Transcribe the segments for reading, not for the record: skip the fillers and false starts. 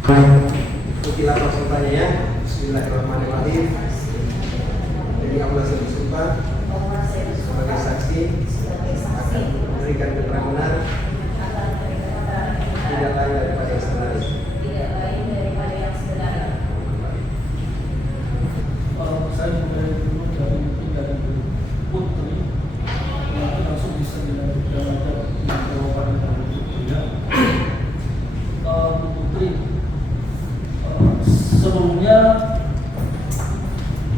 Itulah konsultannya ya. Bismillahirrahmanirrahim. Jadi Allah bersumpah sebagai saksi akan memberikan keterangan tidak lain daripada yang sebenarnya. Saya mulai dulu dari Putri, nanti langsung bisa dilanjutkan jawaban dari Putri ya. Putri, sebelumnya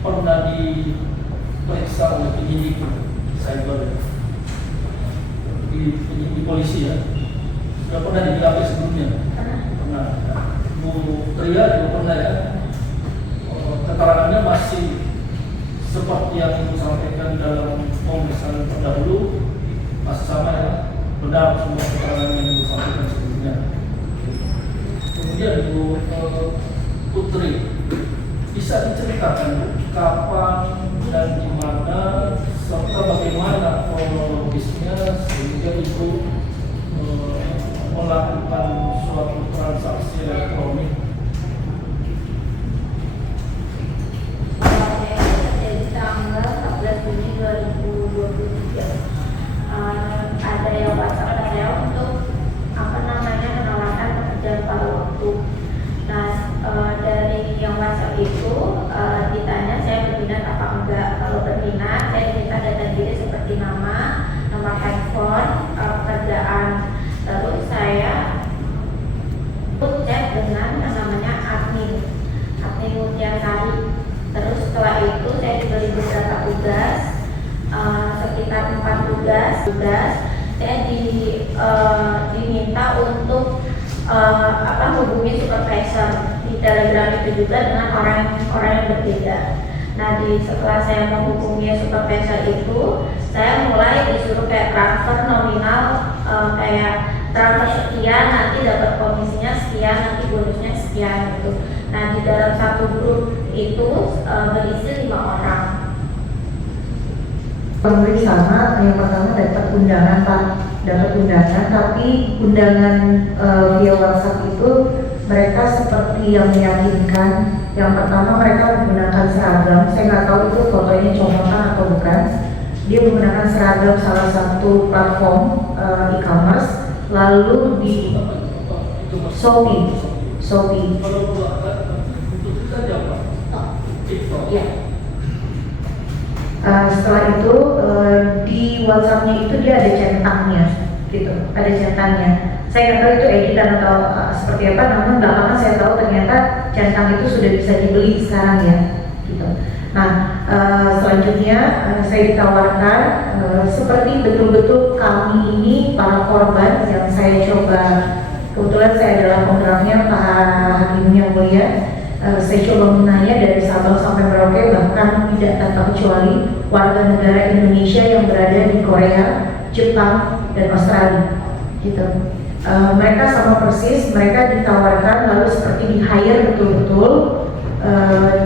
pernah diperiksa oleh penyidik cyber di polisi ya. Sudah pernah dilakukan sebelumnya? Pernah. Bu Tria juga pernah ya. Keterangannya masih seperti yang Ibu sampaikan dalam pemeriksaan terdahulu, masih sama ya, benar semua keterangan yang Ibu sampaikan sebelumnya. Kemudian Ibu Putri, bisa diceritakan kapan dan di mana serta bagaimana kronologisnya sehingga Ibu melakukan suatu transaksi elektronik? Tanggal 14 Juni 2023 ada yang WhatsApp saya untuk menawarkan pekerjaan paruh waktu. Nah, dari yang WhatsApp itu ditanya saya berminat apa enggak. Kalau berminat, saya minta data diri seperti nama, nomor handphone, pekerjaan. Terus saya chat dengan yang namanya admin Mutiasari. Terus setelah itu saya diberi beberapa tugas, sekitar 4 tugas. Saya diminta untuk hubungi supervisor di Telegram itu juga dengan orang yang berbeda. Nah, setelah saya menghubungi supervisor itu, saya mulai disuruh kayak transfer nominal, kayak transfer sekian, nanti dapat komisinya sekian, nanti bonusnya sekian gitu. Nah, di dalam satu grup itu berisi 5 orang. Pemberi sama, yang pertama dapat undangan Pak, tapi undangan via WhatsApp itu mereka seperti yang meyakinkan. Yang pertama mereka menggunakan seragam, saya nggak tahu itu fotonya comotan atau bukan. Dia menggunakan seragam salah satu platform e-commerce, lalu di Shopee. Ya. Setelah itu di WhatsApp-nya itu dia ada centangnya, gitu. Ada centangnya. Saya nggak tahu itu editan atau seperti apa, namun belakangan saya tahu ternyata centang itu sudah bisa dibeli sekarang ya, gitu. Nah, selanjutnya saya ditawarkan seperti betul-betul kami ini para korban yang saya coba. Kebetulan saya adalah penggeraknya Pak Hakim yang mulia. Saya coba menanya dari Sabang sampai Merauke, bahkan tidak tanpa kecuali warga negara Indonesia yang berada di Korea, Jepang, dan Australia, gitu. Mereka sama persis, mereka ditawarkan lalu seperti di hire betul-betul,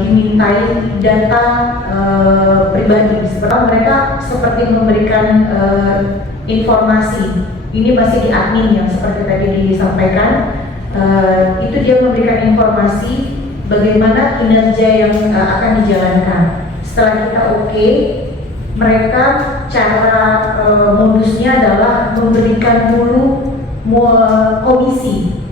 dimintai data pribadi. Seperti mereka seperti memberikan informasi. Ini masih di admin yang seperti tadi disampaikan. Itu dia memberikan informasi bagaimana kinerja yang akan dijalankan. Setelah kita oke, mereka cara modusnya adalah memberikan dulu komisi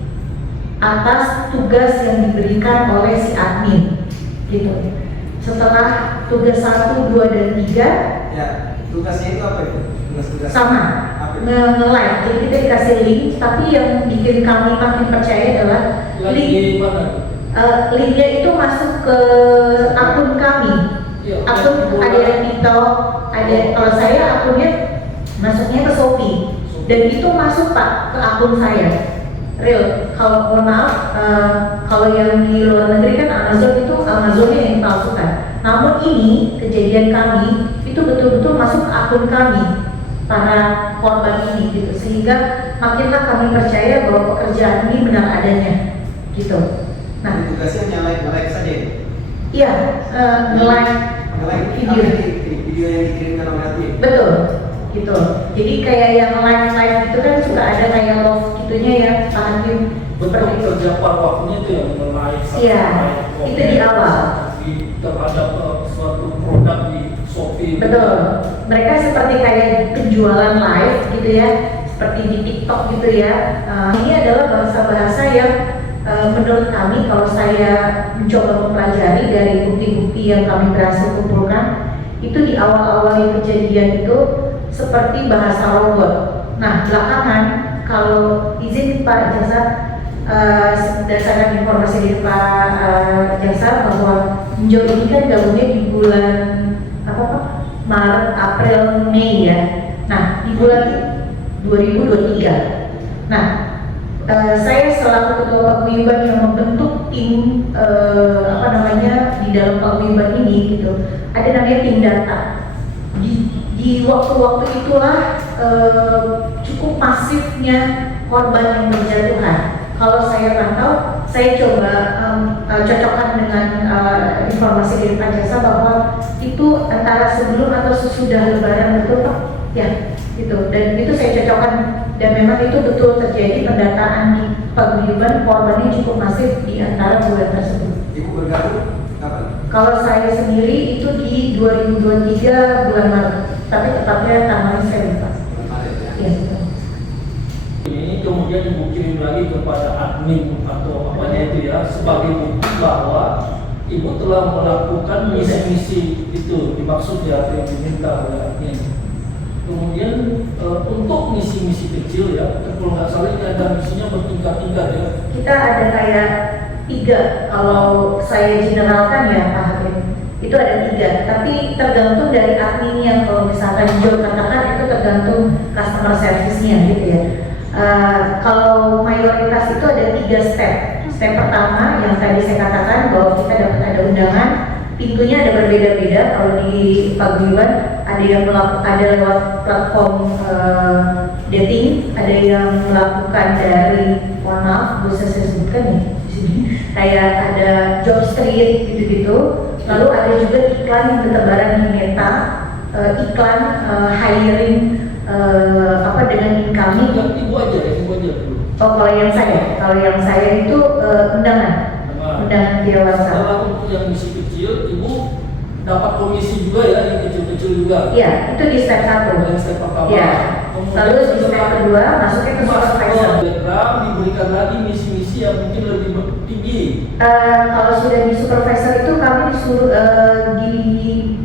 atas tugas yang diberikan oleh si admin, gitu. Setelah tugas 1, 2, dan 3, Ya, tugasnya itu apa itu? Tugas sama, nge-like. Jadi kita dikasih link, tapi yang bikin kami makin percaya adalah link. Linknya itu masuk ke akun kami, akun ada yang TikTok, ada. Kalau saya akunnya masuknya ke Shopee, dan itu masuk Pak ke akun saya. Real, kalau mohon maaf, kalau yang di luar negeri kan Amazon itu Amazonnya yang dipalsukan. Namun ini kejadian kami itu betul-betul masuk ke akun kami para korban ini, gitu. Sehingga makinlah kami percaya bahwa pekerjaan ini benar adanya, gitu. Nah, tugasnya hanya like saja ya? Iya, nge-like video yang dikirimkan oleh admin. Betul, gitu. Jadi kayak yang live itu kan suka ada kayak love gitunya ya, Pak Hakim. bentuk kerja waktunya itu yang mengenai Iya, itu di awal. terhadap suatu produk di Shopee. Betul. Mereka seperti kayak penjualan live gitu ya, seperti di TikTok gitu ya. Ini adalah bahasa-bahasa yang menurut kami, kalau saya mencoba mempelajari dari bukti-bukti yang kami berhasil kumpulkan, itu di awal-awal kejadian itu seperti bahasa robot. Nah, belakangan kalau izin Pak Jasa, berdasarkan informasi dari Pak Jasa bahwa Pinjol ini kan gabungnya di bulan apa Pak? Maret, April, Mei ya. Nah, di bulan 2023. Nah, saya selaku ketua paguyuban yang membentuk tim di dalam paguyuban ini gitu, ada namanya tim data. Di waktu-waktu itulah cukup masifnya korban yang berjatuhan. Kalau saya pantau, saya coba cocokkan dengan informasi dari Pak Jasa bahwa itu antara sebelum atau sesudah Lebaran, betul Pak? Ya, gitu. Dan itu saya cocokkan, dan memang itu betul terjadi pendataan di paguyuban, korbannya cukup masif di antara bulan tersebut. Ibu bergabung kapan? Kalau saya sendiri itu di 2023 bulan Maret, tapi tepatnya tanggalnya saya lupa. Bulan Maret ya. Iya, betul. Ini kemudian ibu kirim lagi kepada admin atau apanya itu ya, sebagai bukti bahwa ibu telah melakukan misi-misi itu, dimaksud ya yang diminta oleh admin. Kemudian untuk misi-misi kecil ya, kalau nggak salah ini ada misinya bertingkat-tingkat ya. Kita ada kayak 3, kalau saya generalkan ya Pak Hakim, itu ada 3, tapi tergantung dari admin yang, kalau misalkan Joe katakan itu tergantung customer service-nya gitu ya. Kalau mayoritas itu ada 3 step. Step pertama yang tadi saya katakan bahwa kita dapat ada undangan, pintunya ada berbeda-beda. Kalau di paguyuban ada yang ada lewat platform dating, ada yang melakukan dari, mohon maaf, bisa saya sebutkan ya di sini, kayak ada job street gitu-gitu. Lalu ada juga iklan yang bertebaran di Meta, iklan hiring dengan incoming. Ibu aja dulu. Oh, kalau yang saya itu undangan via WhatsApp. Setelah untuk yang misi kecil, ibu dapat komisi juga ya, yang kecil-kecil juga. Iya, itu di step 1. Yang step pertama. Iya. Lalu di step kedua masuknya ke supervisor. Diberikan lagi misi-misi yang mungkin lebih tinggi. Kalau sudah di supervisor itu kami disuruh di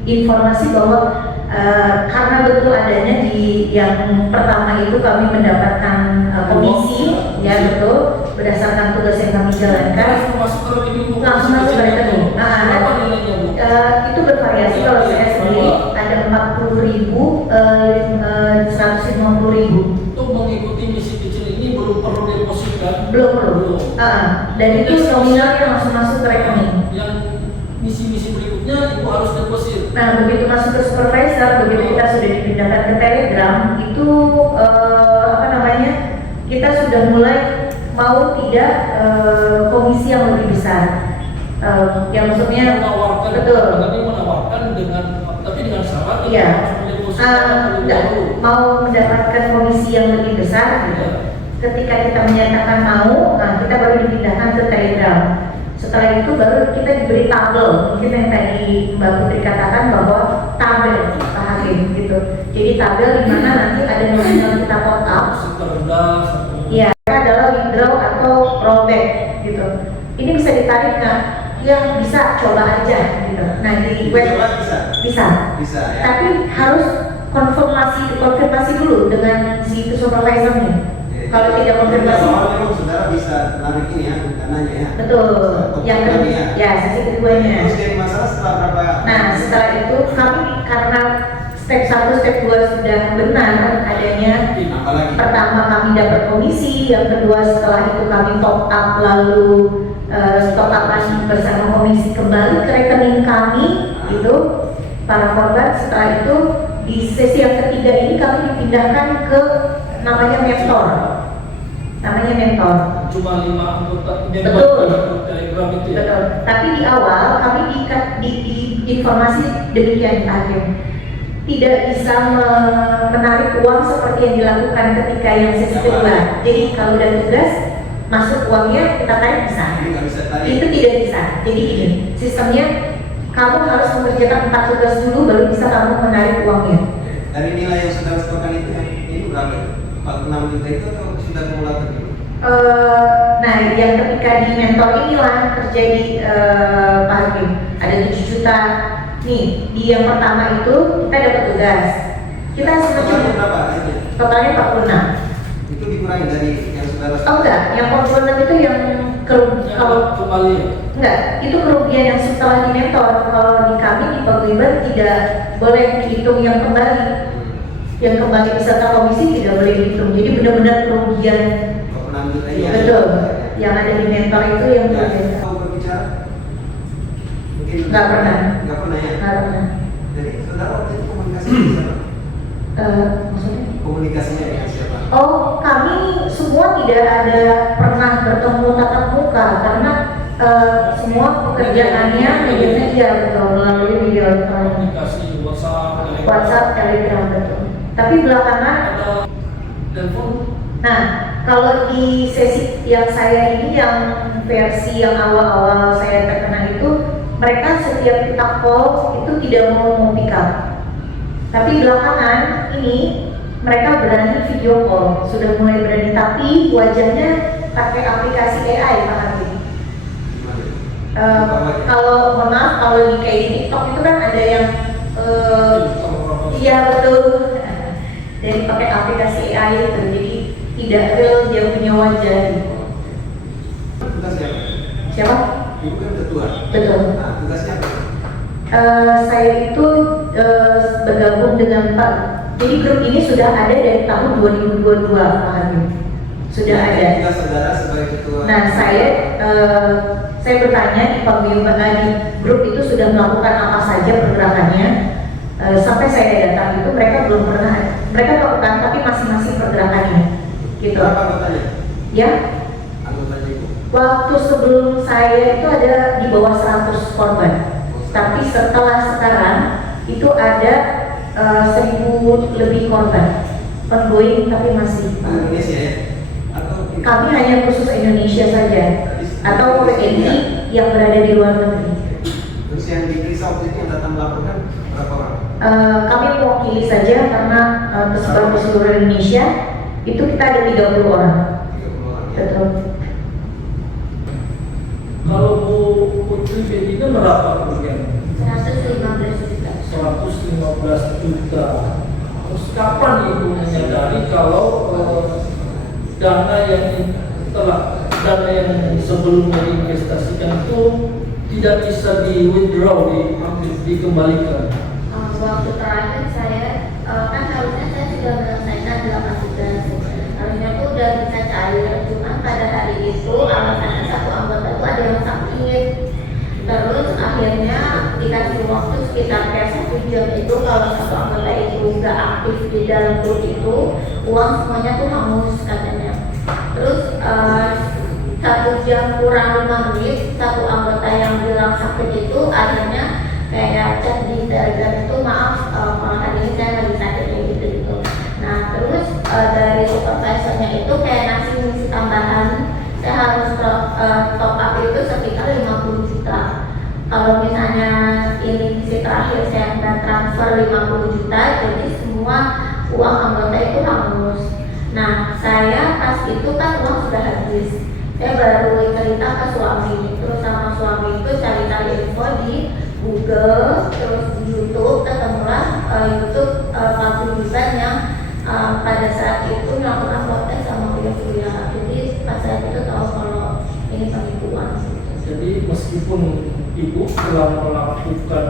informasi bahwa karena betul adanya di yang pertama itu kami mendapatkan komisi, ya betul, berdasarkan tugas yang kami jalankan. Langsung masuk ke rekening. Berapa nilainya Bu? Itu bervariasi. Kalau saya sendiri ada 40.000, 150.000. Untuk mengikuti misi kecil ini belum perlu deposit kan? Belum perlu. Dan itu nominalnya langsung masuk ke rekening. Yang misi-misi berikutnya ibu harus deposit. Nah, begitu masuk ke supervisor, begitu kita sudah dipindahkan ke Telegram, itu kita sudah mulai mau tidak komisi yang lebih besar. Yang maksudnya Menawarkan, betul. Menawarkan dengan, tapi dengan syarat Iya. harus mendeposit terlebih dahulu. Mau mendapatkan komisi yang lebih besar, gitu. Ketika kita menyatakan mau, nah kita baru dipindahkan ke Telegram. Setelah itu baru kita diberi tabel, mungkin yang tadi Mbak Putri katakan bahwa tabel Pak Hakim gitu. Jadi tabel di mana nanti ada nominal kita top up. Iya, adalah withdraw atau rollback gitu. Ini bisa ditarik nggak? Yang bisa coba aja gitu. Nah di web bisa. Ya. Tapi harus konfirmasi dulu dengan si supervisornya. Kalau tidak konfirmasi, saudara bisa narik ini ya, dananya ya. betul. Yang kedua, ya sesi keduanya. Terus jadi masalah setelah berapa? Nah setelah itu kami karena step 1, step 2 sudah benar adanya. Apalagi? Pertama kami dapat komisi, yang kedua setelah itu kami top up, lalu top upan bersama komisi kembali ke rekening kami itu para korban. Setelah itu di sesi yang ketiga ini kami dipindahkan ke namanya mentor. Cuma 5 anggota Betul. Telegram itu ya. Betul. Tapi di awal kami di informasi demikian Pak Hakim. Tidak bisa menarik uang seperti yang dilakukan ketika yang sesi kedua. Jadi kalau udah tugas masuk uangnya kita tarik bisa. Ini nggak bisa tarik. Itu tidak bisa. Jadi gini, sistemnya kamu harus mengerjakan 4 tugas dulu baru bisa kamu menarik uangnya. Dari nilai yang saudara setorkan itu yang ini berapa? 46 juta itu atau sudah kumulatif? Nah, yang ketika di mentor inilah terjadi Pak Hakim, ada 7 juta. Nih, di yang pertama itu kita dapat tugas. Kita Totalnya semacam berapa hasilnya? totalnya 46. Itu dikurangi dari yang saudara Oh enggak, yang 46 itu yang kalau kembali ya. enggak, itu kerugian yang setelah di mentor. Kalau di kami di paguyuban tidak boleh dihitung yang kembali. Yang kembali peserta komisi tidak boleh dihitung. Jadi benar-benar kerugian 46 juta ini. betul. Yang ada di mentor itu yang Ya, berbeda. mau berbicara? Mungkin Nggak pernah. Nggak pernah ya. Karena Jadi saudara waktu itu komunikasi dengan siapa? maksudnya? Komunikasinya dengan siapa? Oh, kami semua tidak ada pernah bertemu tatap muka karena semua pekerjaannya media betul melalui video elektronik, Komunikasi WhatsApp, WhatsApp, Telegram betul. Tapi belakangan, ada telepon. nah kalau di sesi yang saya ini yang versi yang awal-awal saya terkena itu, mereka setiap kita call itu tidak mau pick up. Tapi belakangan ini mereka berani video call, sudah mulai berani, tapi wajahnya pakai aplikasi AI Pak Hakim. Kalau mohon maaf, kalau di kayak di TikTok itu kan ada yang iya betul, dari pakai aplikasi AI itu, jadi tidak real dia punya wajah. Tugas siapa? Siapa? Ibu kan ketua. Betul. Nah, tugasnya apa? Saya itu bergabung dengan Pak. Jadi grup ini sudah ada dari tahun 2022 Pak Hakim. Sudah Ya, ada. tugas saudara sebagai ketua. Nah, saya bertanya di paguyuban di grup itu sudah melakukan apa saja pergerakannya. Sampai saya datang itu mereka belum pernah, mereka melakukan tapi masing-masing pergerakannya. Gitu. Berapa anggotanya? Ya, Anggotanya ibu. waktu sebelum saya itu ada di bawah 100 korban. Tapi setelah sekarang itu ada 1000 lebih korban. Ongoing tapi masih. Indonesia ya? Atau Kami hanya khusus Indonesia saja atau WNI yang berada di luar negeri. Terus yang diperiksa waktu itu yang datang melaporkan berapa orang? Kami mewakili saja karena tersebar di seluruh Indonesia. Itu kita ada 30 orang. 30 orang ya? Betul. Kalau Bu Putri Bedina berapa kerugian? 115 juta. 115 juta. Terus kapan Ibu menyadari kalau dana yang sebelumnya diinvestasikan itu tidak bisa di withdraw, dikembalikan? Waktu terakhir saya kan harusnya saya sudah menyelesaikan 8 tugas. Harusnya tuh udah bisa cair, cuman pada hari itu alasannya satu anggota itu ada yang sakit. Terus akhirnya dikasih waktu sekitar kayak 1 jam itu kalau satu anggota itu nggak aktif di dalam grup itu, uang semuanya tuh hangus katanya. Terus 1 jam kurang 5 menit satu anggota yang bilang sakit itu akhirnya kayak chat di Telegram itu, maaf malam hari ini saya lagi sakit kayak gitu. Nah terus dari supervisornya itu kayak ngasih misi tambahan, saya harus top up itu sekitar 50 juta. Kalau misalnya ini misi terakhir saya akan transfer 50 juta, jadi semua uang anggota itu hangus. Nah saya pas itu kan uang sudah habis, saya baru cerita ke suami, terus sama suami itu cari-cari info di Google, terus di YouTube, ketemulah YouTube paguyuban yang pada saat itu melakukan protes sama Uya. Jadi pas saat itu tahu kalau ini penipuan. Jadi meskipun Ibu telah melakukan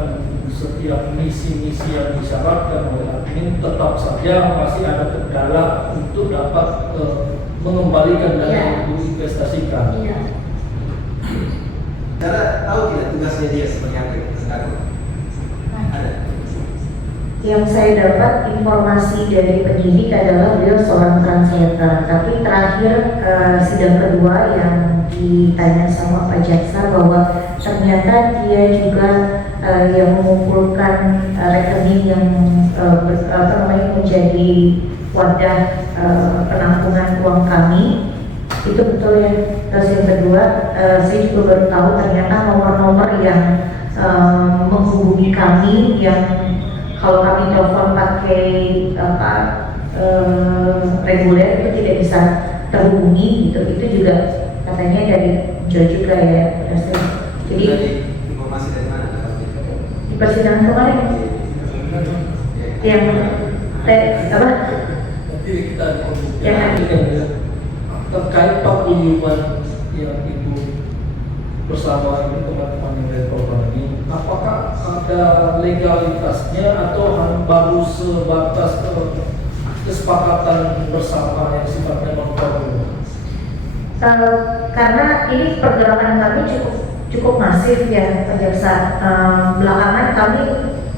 setiap misi-misi yang disyaratkan oleh admin, tetap saja masih ada kendala untuk dapat mengembalikan dana yang Ibu investasikan. Iya. Saudara tahu tidak tugasnya dia sebagai apa? Sekarang ada. Yang saya dapat informasi dari penyidik adalah beliau seorang translator. Tapi terakhir sidang kedua yang ditanya sama Pak Jaksa bahwa ternyata dia juga yang mengumpulkan rekening yang menjadi wadah penampungan uang kami Itu betul ya. Terus yang kedua, saya juga baru tahu ternyata nomor-nomor yang menghubungi kami yang kalau kami telepon pakai apa reguler itu tidak bisa terhubungi gitu. Itu juga katanya dari Joe juga ya. Jadi informasi dari mana? di persidangan kemarin yang apa? Nanti kita Yang terkait paguyuban yang itu bersama ini teman-teman yang dari korban ini, apakah ada legalitasnya atau baru sebatas kesepakatan bersama yang sifatnya non-formal? Karena ini pergerakan kami cukup masif ya Pak Jaksa. Belakangan kami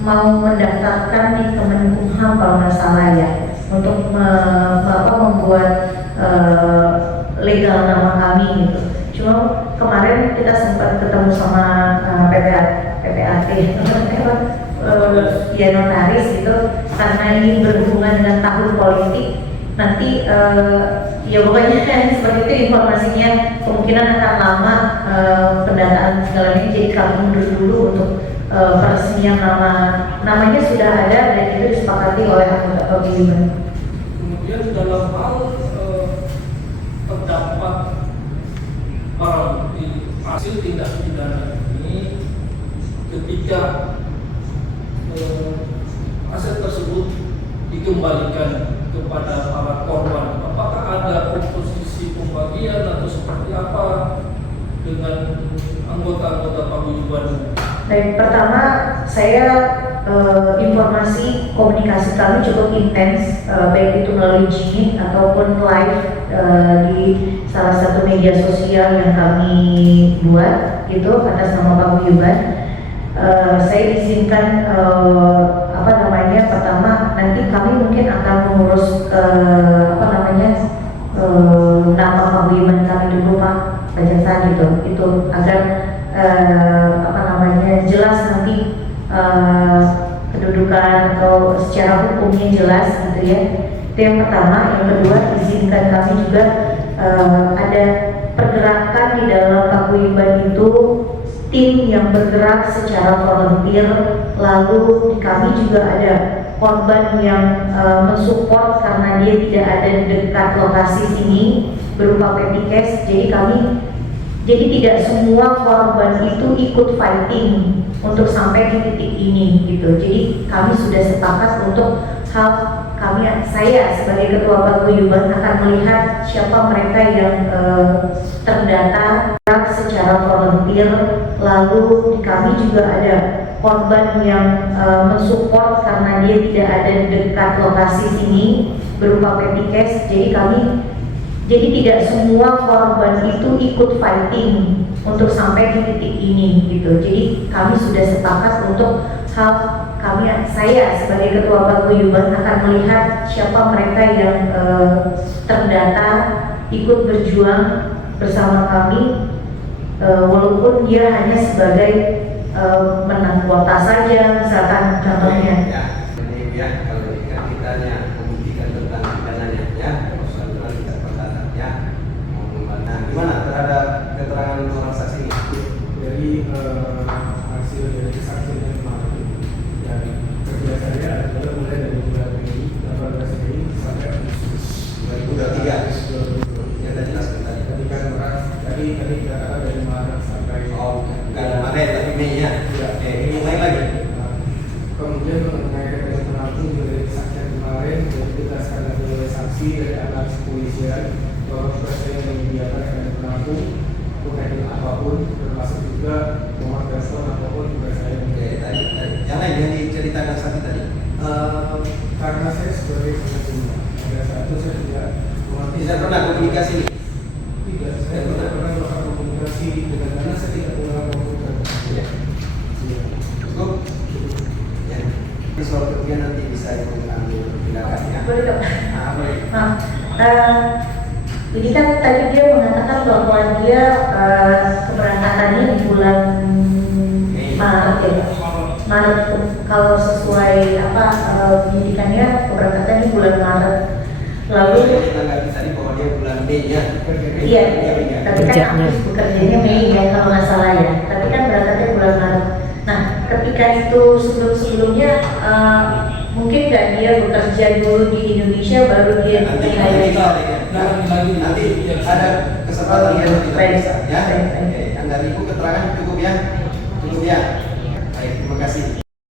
mau mendaftarkan di Kemenkumham kalau nggak salah ya untuk membuat legal nama kami gitu. Cuma kemarin kita sempat ketemu sama PPAT ya notaris gitu, karena ini berhubungan dengan tahun politik. Nanti ya pokoknya seperti itu informasinya, kemungkinan akan lama pendataan segalanya, jadi kami mundur dulu untuk peresmian namanya sudah ada dan itu disepakati oleh anggota paguyuban. Kemudian dalam hal terdapat barang bukti hasil tindak pidana ini, ketika aset tersebut dikembalikan kepada para korban, apakah ada komposisi pembagian atau seperti apa dengan anggota-anggota paguyuban? Baik, pertama saya informasi komunikasi kami cukup intens, baik itu melalui Gmail ataupun live di salah satu media sosial yang kami buat itu atas nama paguyuban. Saya izinkan pertama nanti kami mungkin akan mengurus nama paguyuban kami dulu Pak Jaksa gitu, itu agar jelas nanti kedudukan atau secara hukumnya jelas gitu ya. Itu yang pertama. Yang kedua, izinkan kami juga ada pergerakan di dalam paguyuban itu, tim yang bergerak secara volunteer. Lalu kami juga ada korban yang mensupport karena dia tidak ada di dekat lokasi sini berupa petty cash. Jadi tidak semua korban itu ikut fighting untuk sampai di titik ini gitu. Jadi kami sudah sepakat untuk saya sebagai ketua paguyuban akan melihat siapa mereka yang terdata secara volunteer. Lalu kami juga ada korban yang mensupport karena dia tidak ada di dekat lokasi sini berupa petty cash. Jadi tidak semua korban itu ikut fighting untuk sampai di titik ini gitu. Jadi kami sudah sepakat untuk saya sebagai ketua paguyuban akan melihat siapa mereka yang terdata ikut berjuang bersama kami, walaupun dia hanya sebagai menang kuota saja misalkan contohnya. Ya, kalau kita membuktikan tentang pidananya ya, prosedural kita pertanyaan ya. Nah, gimana terhadap keterangan orang saksi ini? Dari hasil dari kesaksian yang kemarin dan kerja saya adalah mulai dari bulan Mei 18 Mei sampai Agustus 2023. Ya tadi jelaskan tadi. Tadi dikatakan dari Maret sampai bukan Maret tapi Mei ya. Ini mulai lagi. Kemudian mengenai keterangan penampung dari kesaksian kemarin ditegaskan lagi oleh saksi dari analis kepolisian bahwa presiden yang menyediakan keterangan penampung bukan apapun, termasuk juga nomor telepon apapun juga saya. Tadi. Yang lain yang diceritakan saksi tadi. Karena saya sebagai pengguna pada saat itu saya tidak mengerti. Tidak pernah komunikasi nih. Tidak, saya tidak pernah melakukan komunikasi dengan karena saya tidak punya komputer. Ya. Cukup. Ya. Ini soal kerugian nanti bisa diambil tindakan ya. Boleh dok? Boleh. Maaf. Jadi kan tadi dia mengatakan bahwa dia keberangkatannya di bulan Maret ya. Maret kalau sesuai penyidikannya keberangkatannya bulan Maret. Lalu kita nggak bisa di bahwa dia bulan bulan Mei ya. Iya, Iya. tapi kan Kerjanya. aktif bekerjanya Mei ya kalau nggak salah ya. Tapi kan berangkatnya bulan Maret. Nah, ketika itu sebelum-sebelumnya mungkin nggak dia bekerja dulu di Indonesia baru dia Nanti di nanti ada kesempatan yang kita Baik. bisa ya. Baik, baik. Oke, yang dari Ibu keterangan cukup ya. Cukup ya. Baik, terima kasih.